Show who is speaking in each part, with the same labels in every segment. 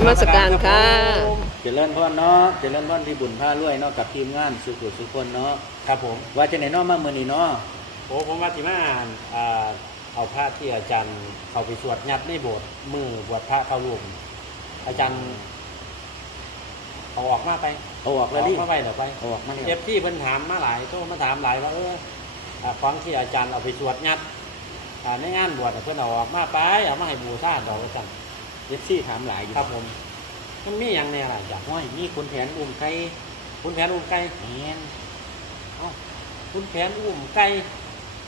Speaker 1: นมัสการค่ะ
Speaker 2: เจริญพรเนาะเจริญพรที่บุญพารวยเนาะกับทีมงานสุขุสุคนเนาะ
Speaker 3: ครับผม
Speaker 2: ว่าจะไหนเนาะมาเมื่อนี้เนาะ
Speaker 3: โอ้ผมว่าที่มาอ่าเอาพระที่อาจารย์เขาไปสวดยัดในโบสถ์มือบวชพระเข้าร่วมอาจารย์เอาออกมาไป
Speaker 2: เอาออก
Speaker 3: เอา
Speaker 2: แล้ว
Speaker 3: อ
Speaker 2: ดิ
Speaker 3: อกมาไปเดี๋ยวไป
Speaker 2: เอาออกมา
Speaker 3: เอ
Speaker 2: เนี่ย
Speaker 3: ฟที่เพิ่นถามมาหลายโทรมาถามหลายว่าเอออ่าของที่อาจารย์เอาไปสวดยัดอ่าในงานบวชน่ะเพิ่นเอาออกมาไปเอามาให้บูชาดอกอาจารย์
Speaker 2: เอฟซีถามหลายอยู่
Speaker 3: ครับผมมันมีอย่างแน่ล่ะอาจารย์
Speaker 2: ห้อยนี่คุณแผนอุ้มไก่
Speaker 3: คุณแผนอุ้มไก่
Speaker 2: แมน
Speaker 3: คุณแผนอุ้มไก่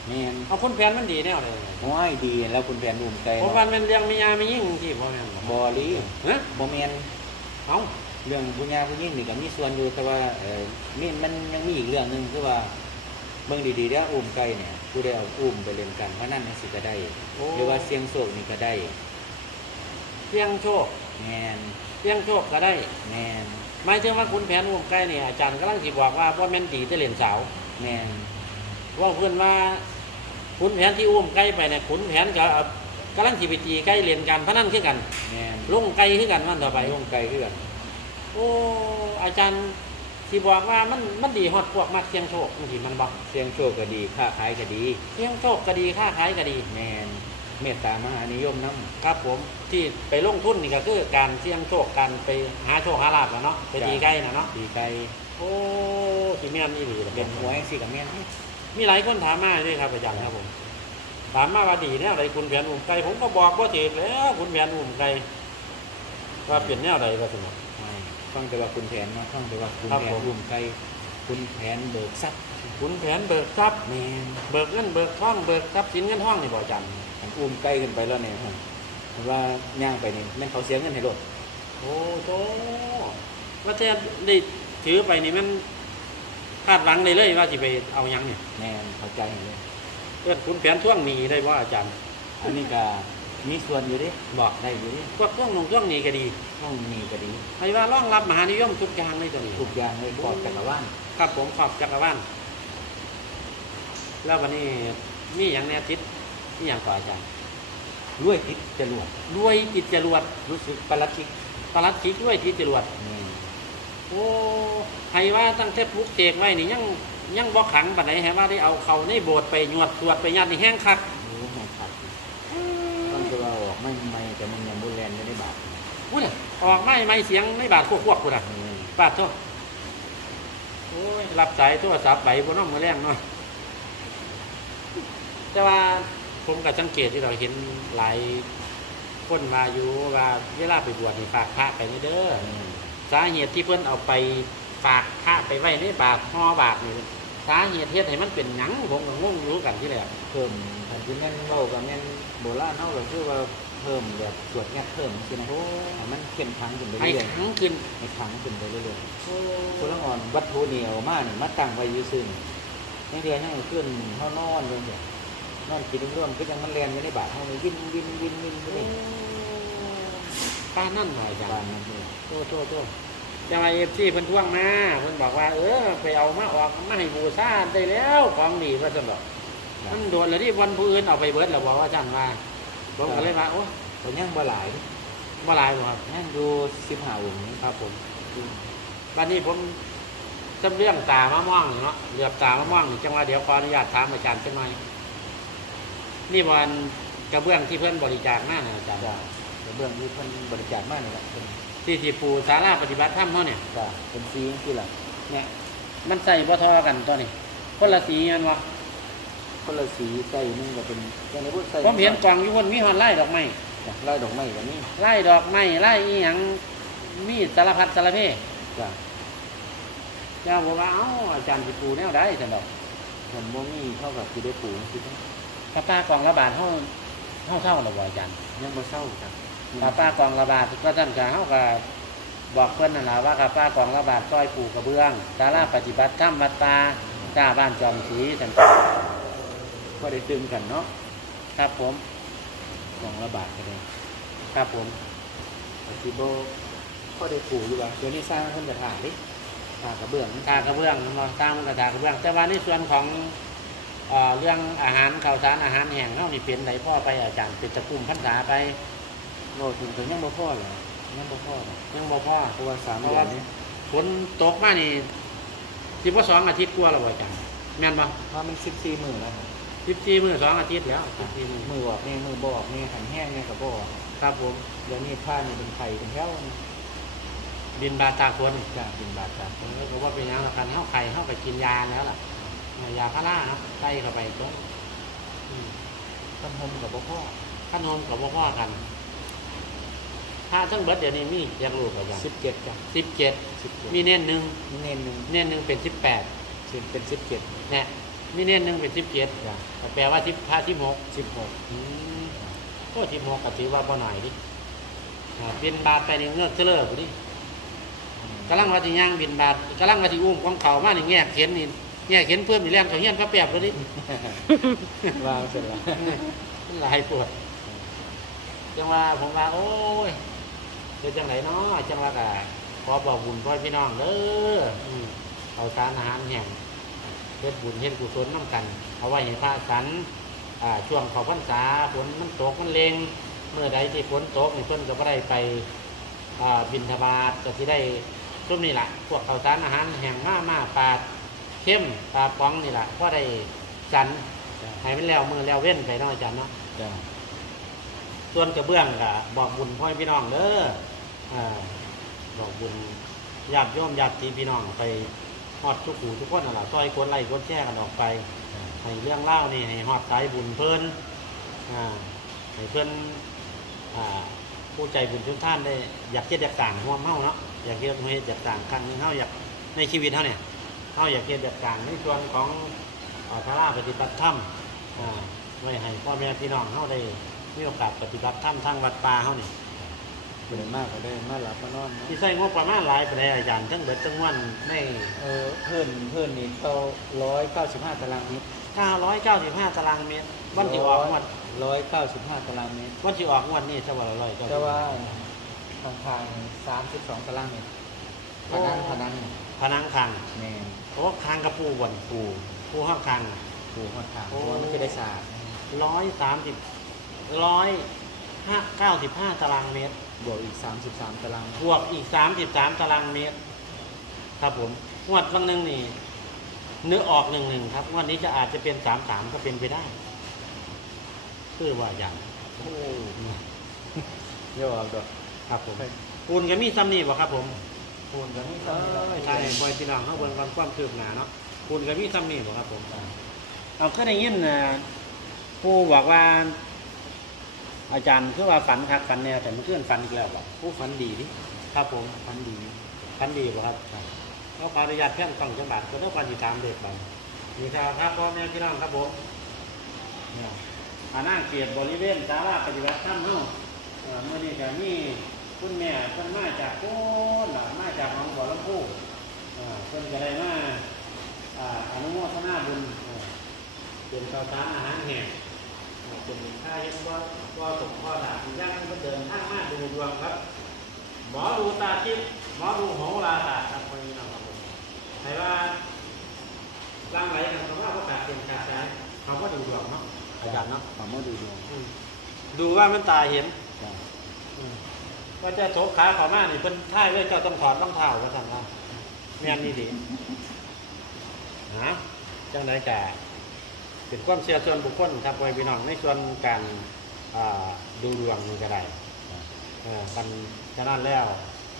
Speaker 2: แมน
Speaker 3: เอาคุณแผนมันดีแน่เลย
Speaker 2: ห้อยดีแล้วคุณแผนอุ้มไก่
Speaker 3: ผม
Speaker 2: เนาะ
Speaker 3: ว่ามันเลี้ยงมียามียิ่งที่พ่อแม่น
Speaker 2: บอลี
Speaker 3: ฮะ
Speaker 2: บอแมน
Speaker 3: เอา
Speaker 2: เรื่องผู้ยาผู้ยิ่งนี่ก็มีส่วนอยู่แต่ว่าเออนี่มันยังมีอีกเรื่องหนึ่งคือว่าเบิ่งดีๆแล้วอุ้มไก่เนี่ยผู้ใดเอาอุ้มไปเล่นกันเพราะนั่นนี่สิก็ได้
Speaker 3: โอ้
Speaker 2: หรือว่าเสียงโศกนี่ก็ได้
Speaker 3: เพียงโชค
Speaker 2: แมน
Speaker 3: เพียงโชคก็ได้
Speaker 2: แมน
Speaker 3: หมายถึงว่าคุณแผนอุ้มไก่เนี่ยอาจารย์กำลังสิบอกว่าพ่อแม่นตีจะเล่นสาว
Speaker 2: แมน
Speaker 3: ว่าเพื่อนว่าคุณแผนที่อุ้มไก่ไปเนี่ยคุณแผนก็เอากำลังสิไปตีไก่เล่นกันพนันคือกัน
Speaker 2: แมน
Speaker 3: ลงไก่คือกันวันต่อ
Speaker 2: ไป
Speaker 3: ไป
Speaker 2: อุ้มไก่คือกัน
Speaker 3: โอ้อาจารย์ที่บอกว่ามันมันดีฮอดพวกมักเสียงโชคบางทีมันบอก
Speaker 2: เสียงโชคก็ดีค้าขายก็ดี
Speaker 3: เสียงโชคก็ดี ค่าขายก็ดี
Speaker 2: แมน เมตตามหานิยมน้
Speaker 3: ครับผมที่ไปลงทุนนี่ก็คือการเสี่ยงโชคการไปหาโชคหาลาบนะเนาะไปตีไก่นะเนาะำ
Speaker 2: ดีไก่
Speaker 3: โอ้ที่แม่นนี่ดี
Speaker 2: เป็นหวยสิกับแม่น
Speaker 3: มีหลายคนถามมาด้วยครับอาจารย์ครับผมถามมาว่าดีแนวใดคุณแผนอุ่มไก่ผมก็บอกว่าถีแล้วคุณแผนอุ่มไก่ว่าเปลี่ยนแนวใดว่าสม
Speaker 2: ไม่ฟังแต่ว่าคุณแผนมาฟังแต่ว่าคุณ
Speaker 3: ครับ
Speaker 2: แผน
Speaker 3: ผม
Speaker 2: อุ้มไก่คุณแผนเบิกทรัพย์
Speaker 3: คุณแผนเบิกทรัพย์
Speaker 2: แมน
Speaker 3: เบิกเงินเบิกทองเบิกทรัพย์สินเงินทองนี่บ่อาจารย์
Speaker 2: อันอุ้มไก่ขึ้นไปแล้วเนี่ยฮะเพราะว่าย่างไปนี่แม่นเขาเสียเงินให้รถ
Speaker 3: โอ้โหว่าแต่ได้ถือไปนี่มันคาดหวังเลยเลยว่าสิไปเอาหยังเนี่ย
Speaker 2: แมนเข้าใจเลย
Speaker 3: เพื่อนคุณแผนท่วงหนีได้ว่าอาจารย์
Speaker 2: อันนี้ก็มีส่วนอยู่ดิ
Speaker 3: บอก
Speaker 2: ได้อยู่ดิ
Speaker 3: พวกท่วงลงท่วงหนีก็ดี
Speaker 2: ห้องมีก็ดี
Speaker 3: ใครว่าร่องรับมหานิยมทุกอย่างเลยตัวนี้
Speaker 2: ทุกอย่างเลยปลอดจักรวาล
Speaker 3: ครับผมขอบจักรวาล แล้ววันนี้มีอย่างแนวทิศมีอย่างก่ออาจารย์
Speaker 2: รวยติดจรวด
Speaker 3: ด้วยจิตจรวด
Speaker 2: รู้สึกประหลัดชิก
Speaker 3: ประหลัดคิกด้วยจิตจรวด
Speaker 2: นี่
Speaker 3: โอ้ใครว่าตั้งแต่ปลุกเสกไว้นี่ยังยังบ่ขังปานไหนแฮะว่าได้เอาเขาในโบสถ์ไปหยวดสวดไปยัดนี่แห้งคัก
Speaker 2: รู้ไหมครับต้องจะว่าออกไม่ไม่แต่มันยังบุแลนไม่ได้บาท
Speaker 3: อุ้ยออกไม่ไม่เสียงในบาทพวกพวกคุณอะ
Speaker 2: นี่
Speaker 3: บาทโทษโอ้ยรับสายโทรศัพท์ไปบนน้องมือแรงเนาะ แต่ว่าผมก็สังเกตที่เราเห็นหลายคนมาอยู่ว่าเวลาไปบวชนี่ฝากพระไปนี่เด้อ
Speaker 2: นี่
Speaker 3: สาเหตุที่เพิ่นเอาไปฝากพระไปไว้ในบาทห่อบาทนี่สาเหตุเฮ็ดให้มันเป็นหยังผมก็งงอยู่กันที่แรก
Speaker 2: เพิ่มอันที่แม่นเล่ากับแม่นโบราณเท่าก็คือว่าเพิ่มแบบสวดแงบเพิ่มใช่ไหมให้มันเข้มขังขึ้นไป
Speaker 3: ให้
Speaker 2: เรื่อย
Speaker 3: ขังขึ้น
Speaker 2: ๆให้ขังขึ้นไปเรื่อย
Speaker 3: โอ้
Speaker 2: ๆคนละอ่อนวัตถุนี่เอามานี่มาตั้งไว้อยืดซึ่งในเดือนให้ขึ้นเท่านอนเลยเนี่ยน อนกินร่วมก็ยังมันแลนอยู่ในบาทเท่านี้วินวินวินวินไปเลย
Speaker 3: ป้านั่นหน่อยจ้ะ
Speaker 2: บานนั้นเลย
Speaker 3: โทษโทษโทษจะมาเอฟซีเพิ่นท่วงมาเพิ่นบอกว่า เออไปเอามาออกมาให้บูชาได้แล้วของดีว่าซั่นดอกมันโดนแล้วที่วันผู้อื่นเอาไปเบิดแล้วบอกว่าจันว่าผมก็เลยว่าโอ้
Speaker 2: ก็ยังบ่หลาย
Speaker 3: บ่หลายบ่ครับ
Speaker 2: ยังอยู่สิบห้าองค์นี้
Speaker 3: ครับผมบัดนี้ผมจำเรื่องตามะม่วงเนาะเหลือบตามะม่วงจังว่าเดี๋ยวขออนุญาตถามอาจารย์จังหม น่อยนี่วันกระเบื้องที่เพื่อนบริจาคมานะอาจารย์
Speaker 2: จ้ะกระเบื้องที่เพิ่นบริจาคมานี่แหละเป็น
Speaker 3: ที่ที่ปูสาราปฏิบัติธรรมเขาเนี่ย
Speaker 2: จ้ะเป็นซีนคือหลัก
Speaker 3: เนี่ยมันใส่บ่ทอกันตัวนี้คนละสีกันวะ
Speaker 2: คนละสีใส่หนึงก็เป็นอย่างในพวกใส่
Speaker 3: ผมเห็นกล่องอยู่บนมีหอนไล่ดอกไม้
Speaker 2: จ้ะไล่ดอกไม้แบบนี้
Speaker 3: ไล่ดอกไม้ไล่อีหยังมีสารพัดสารเพ
Speaker 2: จ้ะ
Speaker 3: เจ้าบอกว่าเอ้าอาจารย์สิปูแนวได้จังดอก
Speaker 2: ผมบ่มีเท่ากับที่ได้ปลูกสิ
Speaker 3: ป้าป้ากล่องละบาทเฮาเฮาเท่าหรอบ่อาจารย์
Speaker 2: ยังบ่เศร้าจ้ะ
Speaker 3: ป้าป้ากล่องละบาทก็ท่านก็เฮาก็บอกเพิ่นนั่นล่ะว่ากับป้ากล่องละบาทซอยปูกระเบื้องสาราปฏิบัติธรรมวัดตาจ้าบ้านจอมศรีจัง
Speaker 2: ก็ได้ตึงกันเนาะ
Speaker 3: ครับผม
Speaker 2: สองละบาทก็ได้
Speaker 3: ครับผม
Speaker 2: แต่ที่บ่ก็ได้ปลูกอยู่ว่าเดี๋ยวนี้สร้างเพิ่นจะถ่ายดิถ่ากระเบื้อง
Speaker 3: กากระเบื้องเนาะตามกระดาษกระเบื้อง แต่ว่าในส่วนของ เอ่อเรื่องอาหารข้าวสารอาหารแห้งเฮานี่เป็นไดพ่อไปอาจารย์เป็นตะกุ่มพรรษาไป
Speaker 2: โลถึงถึงยังบ่พอเหรอ
Speaker 3: ค
Speaker 2: ยังบ่พอหรอก
Speaker 3: ยังบ่พอ
Speaker 2: เพราะว่าสาม
Speaker 3: เพราะ
Speaker 2: เดือ
Speaker 3: ว่า
Speaker 2: นนี้
Speaker 3: ฝนตกมานี่สิบ่สองอาทิตย์กว่าแล้วบ่อาจารย์แม่นบ่
Speaker 2: ว่ามันสิบสี่มื้อแล้วครับ
Speaker 3: 14มื้อสองอาทิตย์แล้ว14มื้อ
Speaker 2: มือออกนี่มือบ่ออกนี่ขันแห้งนี่ก็บ่ออก
Speaker 3: ครับผม
Speaker 2: เดี๋ยวนี้ผ้านี่เป็นไข่เป็นแถวนี่
Speaker 3: บินบาตากฝน
Speaker 2: จ้าเป็นบาดจ้า
Speaker 3: ผมก็บอกว่าเป็นหยังละกันเฮาไข่เฮาไปกินยาแล้วล่ะ ยาพาราครับใส่เข้าไปก็อืม
Speaker 2: ต้นหมกับบ่พ่อ
Speaker 3: ขนมกับบ่พ่อกัน ถ้าทั้งเบิดเดี๋ยวนี้มีอยากรู้ก็อย่าง
Speaker 2: สิบเจ็ดจ้ะ
Speaker 3: สิบเจ็ด
Speaker 2: สิบเจ็ด
Speaker 3: มีเน้นหนึ่ง
Speaker 2: มีเน้นหนึ่ง
Speaker 3: เน้นหนึ่งเป็นสิบแปด
Speaker 2: สิบเป็นสิบเจ็ด
Speaker 3: เนี่ยมีเน้นหนึ่งเป็นสิบเจ็ด
Speaker 2: จ้ะ
Speaker 3: แปลว่าสิบห้าสิบหก
Speaker 2: สิบหก
Speaker 3: ก็สิบหกก็ถือว่าบ่หน่อยดิอ่าบินบาทไปนี่เงือกเจริญดิกำลังว่าสิย่างบินบาทกำลังว่าสิอุ้มของเขามานี่แง่เข็นนี่ แง่เข็นเพิ่มอีแรงเขาเฮียนพระแปบเลยดิ
Speaker 2: วางเสร็จแล้ว
Speaker 3: มันหลายปวดจังว่าผมว่าโอ้ยเดี๋ยวจังไหนเนาะจังว่าก็ขอบอกบุญพ่อพี่น้องเด้ออืมเอาสารอาหารแห่งเฮ็ดบุญเฮ็ดกุศลน้ำกัน เอาไว้ให้พระสันอ่าช่วงเขาพรรษาฝนมันตกมันเลงเมื่อใดที่ฝนตกนี่เพิ่นก็บ่ได้ไปอ่าบินทบาทก็สิได้ช่วงนี้ล่ะพวกข้าวสารอาหารแห่งมามาปลา เข้มปลาป้องนี่ล่ะพอได้สัน
Speaker 2: จ้ะ
Speaker 3: ให้มันแล้วมือแล้วเว้นไปเนาะอาจารย์เนาะ
Speaker 2: จ้ะ
Speaker 3: ส่วนกระเบื้องก็บอกบุญพ่อพี่น้องเด้ออ่าบอกบุญญาติโยมญาติพี่น้องไปฮอดทุกหูทุกคนน่ะล่ะซอยคนไล่คนแช่กันออกไป
Speaker 2: จ้ะ
Speaker 3: ให้เรื่องเล่านี่ให้ฮอดสายบุญเพิ่นอ่าให้เพิ่นอ่าผู้ใจบุญทุกท่านได้อยากเฮ็ดอยากต่างห่วงเฮาเนาะอยากเฮ็ดอยากต่างครั้งหนึงเฮาอยากในชีวิตเฮาเนี่ย เฮาอยากเฮ็ดอยากต่างในส่วนของอ่าพระราปฏิบัติธรรมอ่าไว้ให้พ่อแม่พี่น้องเฮาได้มีโอกาสปฏิบัติธรรมทางวัดป่าเฮานี่
Speaker 2: บ่ได้มากก็ได้มาหลับมานอนเนาะ
Speaker 3: ที่ใช้งบประมาณหลายปานใดอาจารย์ทั้งเบิดทั้งมวลใน
Speaker 2: เออเพิ่นเพิ่นนี่เขาร้อยเก้าสิบห้าตารางเมตร
Speaker 3: 995 ตารางเมตร วันที่ออกงวด
Speaker 2: ร้อยเก้าสิบห้าตารางเมตร
Speaker 3: วันที่ออกงวดนี่ซะว่าละร้อยก็
Speaker 2: แต่ว่าทางทางสามสิบสองตารางเมตรพนันพนัน
Speaker 3: พนังคาง
Speaker 2: แม่น
Speaker 3: เพราะว่าคางกระปูบน
Speaker 2: ปู
Speaker 3: ปูห้องคาง
Speaker 2: ปูหอดทางเพ
Speaker 3: โอ้
Speaker 2: ราะว่ามันจะได้สะอาด
Speaker 3: ร้อยสามสิบร้อยห้าเก้าสิบห้าตารางเมตร
Speaker 2: บวกอีกสามสิบสามตาราง
Speaker 3: บวกอีกสามสิบสามตารางเมตร ครับผมงวดวันหนึ่งนี่เนื้อออกหนึ่งหนึ่งครับงวันนี้จะอาจจะเป็นสามสามก็เป็นไปได้คือว่าอย่าง
Speaker 2: โอ้เยอะเอาดอก
Speaker 3: ครับผมปูนก็มีซ้ำนี่บ่ครับผม
Speaker 2: ปูนกันนี่
Speaker 3: เออใช่บอยพี่น้องเขาเบิ่งความความคืบหน้าเนาะปูนก็มีซ้ำนี่บ่ครับผมเอาขึ้นได้ยินนะผู้บอกว่า อาจารย์คือว่าฝันคักฝันแนวแต่มันเคลื่อนฝันอีกแล้วบ่
Speaker 2: ผู้ฝันดีดิ
Speaker 3: ครับผม
Speaker 2: ฝันดี
Speaker 3: ฝันดีบ่ครับเขาขออนุญาตแพ่งต้องจังบาทก็ต้องการติดตามเด็กไปนี่ครับครับพ่อแม่พี่น้องครับผม
Speaker 2: เนี่ย
Speaker 3: อาณาเกียรติบริเวณศาลาปฏิบัติธรรมเฮาเอ่อมื้อนี้ก็มี คุณแม่เพิ่นมาจากโค่นล่ะมาจากหนองบัวลำพูเอ่อเพิ่นก็ได้มาอ่าอนุโมทนาบุญเอ่อเป็นข้าวสารอาหารแห้งเอ่อเป็นค่าเฮ็ดว่าว่าสมพ่อถาย่างเพิ่นเดินทางมาดูดวงครับ หมอดูตาทิพย์หมอดูโหราศาสตร์ครับคนนี้นะครับผมให้ว่าร่างไหลกันคำว่าพระกาศเป็นขาดใจเขาก็ดูดวงเนาะอาจารย์เนาะ
Speaker 2: ขอมาดูดวง
Speaker 3: อืมดูว่ามันตาเห็น
Speaker 2: จ้ะ
Speaker 3: อืม ว่าจะโถขาขอมานี่เป็นท่ายเลยเจ้าต้องถอดรองเท้าว่าสั่นว่าแม่นนี่ดีฮะจังไดแต่เป็นความเชื่อส่วนบุคคลครับไว้พี่น้องในส่วนการดูดวงนี่ก็ได้
Speaker 2: จ้ะ
Speaker 3: เอ่อกันฉะนั้นแล้ว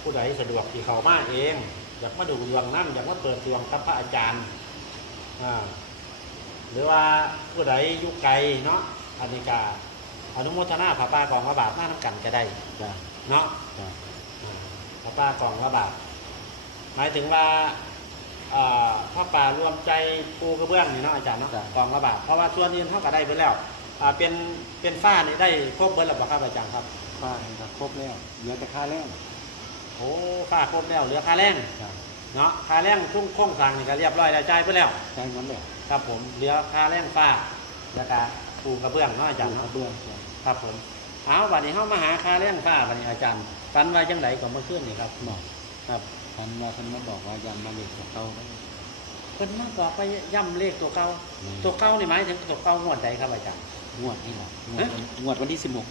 Speaker 3: ผู้ใดสะดวกที่เขามาเอง อยากมาดูดวงนั่นอยากมาเปิดดวงกับพระอาจารย์อ่าหรือว่าผู้ใดอยุไกลเนาะอันนี้กาอนุโมทนาพระป่ากองพระบาทมาทำกันก็ได้ เนาะ
Speaker 2: จ้ะ
Speaker 3: อ่าพระป่ากองพระบาท หมายถึงว่าอ่าพระป่ารวมใจปูกระเบื้องนี่เนาะอาจารย์เนาะกองพระบาท เพราะว่าส่วนอื่นเท่ากับได้ไปแล้วอ่าเป็นเป็นฝ้านี่ได้ครบเบิร์แล้วบ่ครับอาจารย์ครับ
Speaker 2: ฟ้านี่ก็ครบแล้วเหลือแต่ค่าแรง
Speaker 3: โอ้ค่าครบแล้วเหลือค่าแรง
Speaker 2: จ้ะ
Speaker 3: เนาะค่าแรงช่วงโค้งสั่งนี่ก็เรียบร้อยแล้วจ่ายไปแล้ว
Speaker 2: ใช้มันแล้ว
Speaker 3: ครับผมเหลือค่าแรงฟ้าแล้วก็ปูกระเบื้องเนาะอาจารย์
Speaker 2: กระ
Speaker 3: เนาะ
Speaker 2: เบื้องจ้ะ
Speaker 3: ครับผม เอาวันนี้เฮามาหาค่าแรงฟ้าวันนี้อาจารย์ฟันไว้จังไดก็เมื่อคืนนี่ครับ
Speaker 2: บอก
Speaker 3: ครับ
Speaker 2: ท่านว่าท่านมาบอกว่ายันมาเล็กกับเก่าไว้
Speaker 3: เพิ่นมาก็ไปย่ำเลขตัวเก่า
Speaker 2: อืม
Speaker 3: ตัวเก่านี่หมายถึงตัวเก่างวดใดครับอาจารย์
Speaker 2: งวดนี่แหละงวด
Speaker 3: ฮะ
Speaker 2: วันงวดวันที่สิบหก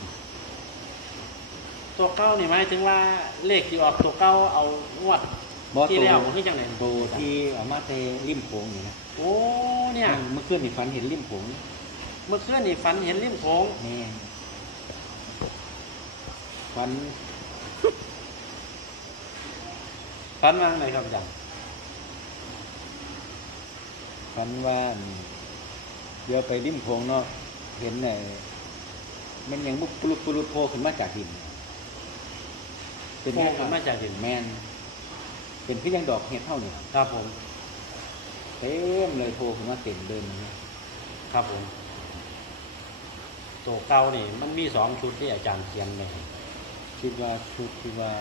Speaker 3: ตัวเก้านี่หมายถึงว่าเลขที่ออกตัวเก้าเอางวด
Speaker 2: บอ
Speaker 3: ที่
Speaker 2: โต
Speaker 3: แล้วคือจังไหน
Speaker 2: โตที่เอามาเตริมโขงนี่นะ
Speaker 3: โอ้เนี่ย
Speaker 2: เมื่อคืนนี่ฝันเห็นริมโขง
Speaker 3: เมื่อคืนนี่ฝันเห็นริมโขง
Speaker 2: แม่น ฝัน
Speaker 3: ฝันว่าไงครับอาจารย์
Speaker 2: ฝันว่าเดี๋ยวไปริมโขงเนาะเห็นไอ้มันยังมุกปลุกปลุกโผล่ขึ้นมาจากหิน
Speaker 3: โผล่ขึ้นมาจากหิน
Speaker 2: แมนเป็นพี่ยังดอกเห็ดเท่านี่
Speaker 3: ครับผม
Speaker 2: เต็มเลยโผล่ขึ้นมาเต็มเดินมันเนี่ย
Speaker 3: ครับผมตัวเก้านี่ มันมีสองชุดที่อาจารย์เขียนเลย
Speaker 2: คิดว่าชุดที่ว่า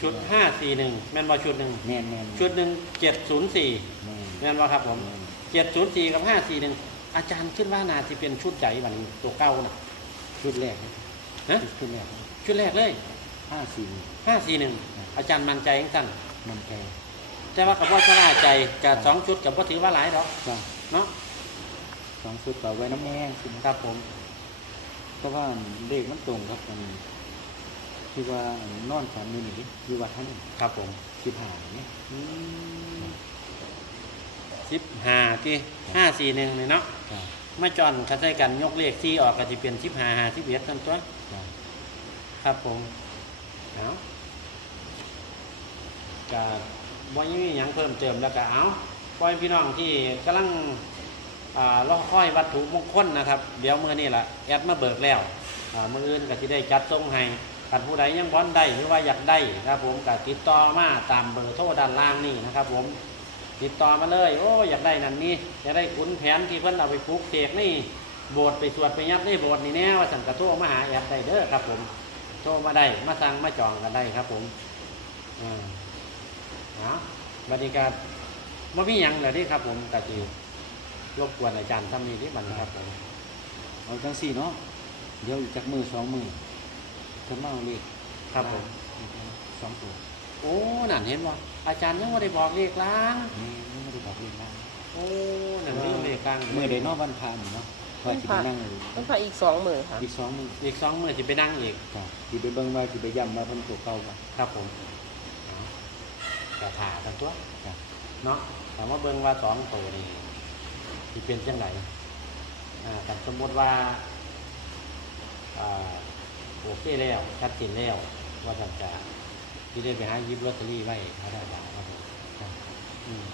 Speaker 3: ชุดห้าสี่หนึ่งแม่นว่าชุดหนึ่ง
Speaker 2: แม่นแม่น
Speaker 3: ชุดหนึ่งเจ็ดศูนย์สี่
Speaker 2: แม่น
Speaker 3: แม่นว่าครับผม
Speaker 2: แม่น
Speaker 3: เจ็ดศูนย์สี่กับห้าสี่หนึ่งอาจารย์คิดว่านาจะเป็นชุดใหญ่บัดนตัวเก้าน่ะ
Speaker 2: ชุดแรกนะ
Speaker 3: ฮะ
Speaker 2: ชุดแรก
Speaker 3: ชุดแรกเลย
Speaker 2: ห้าสี่
Speaker 3: ห้าสี่หนึ่งอาจารย์มั่นใจยังสั้น
Speaker 2: มันแก
Speaker 3: แต่ว่ากับว่าชนะใจกับสองชุดกับว่าถือว่าหลายหรอก
Speaker 2: ก็
Speaker 3: เนาะ
Speaker 2: สองชุดต่อไว้น้ำแห้งสิ
Speaker 3: ครับผม
Speaker 2: เพราะว่าเลขมันตรงครับมัน ที่ว่านอนฝันนี่นี่อยู่วัดท่าน
Speaker 3: ครับผม
Speaker 2: สิบห้าเนี่ย
Speaker 3: สิบห้าที่ห้าสี่หนึ่งเลยเนาะ
Speaker 2: ครับ
Speaker 3: ไม่จอนคัดใช้กันยกเลขที่ออกก็จะเป็นสิบห้าห้าสิบเอ็ดทั้งตัว
Speaker 2: ครับ
Speaker 3: ครับผมเอาก็บ่ยังมีหยังเพิ่มเติมแล้วก็เอาปล่อยพี่น้องที่กำลังอ่ารอคอยวัตถุมงคลนะครับ เดี๋ยวเมื่อนี่แหละแอดมาเบิกแล้วอ่ามื่ออื่นก็จะได้จัดส่งให้ กันผู้ใดยังบอนได้หรือว่าอยากได้ครับผมก็ติดต่อมาตามเบอร์โทรด้านล่างนี่นะครับ ผมติดต่อมาเลย โอ้อยากได้นั่นนี่อยากได้ขุนแผนที่เพิ่นเอาไปปลูกเสกนี่โบสถ์ไปสวดไปยัดในโบสถ์นี่แน่ว่าสั่งกระโทรมาหาแอดได้เด้อครับ ผมโทรมาได้มาสั่งมาจองกันได้ครับ ผมอ่าบรรยากาศว่ามีหยังเลยที่ครับ ผมกะจีรบกวนอาจารย์ทำนี้ที่บันครับผม
Speaker 2: เอาจังสี่เนาะเดี๋ยวอีกจักมือสองมือ จะมาเอาเลข
Speaker 3: ครับผม
Speaker 2: สองตัว
Speaker 3: โอ้นั่นเห็นบ่อาจารย์ยังไม่ได้บอกเลขล้าง
Speaker 2: นี่ไม่ได้บอกเลขบ้าง
Speaker 3: โอ้นั่นเรื่องเลขกลาง
Speaker 2: มือใดเนอกวันพานเนาะว่าจะไปนั่ง
Speaker 1: ต้องพาอีกสองมือค่ะ
Speaker 2: อีกสองมือ
Speaker 3: อีกสองมือจะไปนั่งอีก
Speaker 2: ครับที่ไปเบิ่งว่าที่ไปย้ำว่าเพิ่นตัวเก่าว่า
Speaker 3: ครับผมเอากระถากันตัว
Speaker 2: ครับ
Speaker 3: เนาะถามว่าเบิ่งว่าสองตัวนี่ที่เป็นจังไหนอ่าแต่สมมติว่าอ่าโอเคแล้วชัดเจนแล้วว่าจะจะที่ได้ไปหาหยิบลอตเตอรี่ไว้ถ้าได้แล้วครับผม
Speaker 2: ครับ
Speaker 3: อืม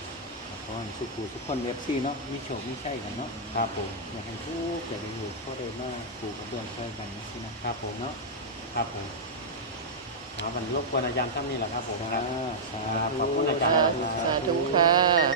Speaker 2: ขอให้สุขูทุกคนเอฟซีเนาะมีโชคมีชัยกันเนาะ
Speaker 3: ครับผม
Speaker 2: อยากให้ทุกอย่าไปอยู่พ่อได้มาปลูกกระเบื้องช่วยกันนะสินะครับ
Speaker 3: ผมเนาะครับผมเอาบันรบกวนอาจารย์ท่านนี่แหละครับผม
Speaker 2: สา
Speaker 3: ครับ
Speaker 2: ธุ
Speaker 3: ขอบคุณอาจารย์
Speaker 1: สาธุค่ะ